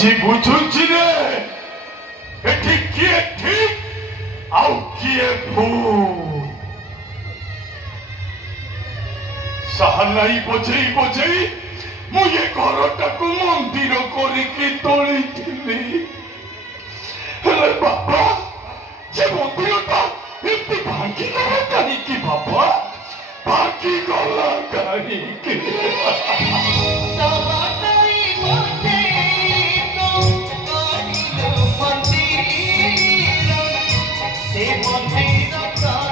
আজি বুঝুছি রে এটি কিয়ে ঠিক আউ কিয়ে ভুল সাহানাই বোঝেই বোঝেই ମୁଁ ଏ ଘରଟାକୁ ମନ୍ଦିର କରିକି ତୋଳିଥିଲି ହେଲେ ବାବା ସେ ମନ୍ଦିରଟା ଏମିତି ଭାଙ୍ଗିଗଲା କାହିଁକି ବାବା ଭାଙ୍ଗିଗଲା କାହିଁକି ସେ ମନ୍ଦିର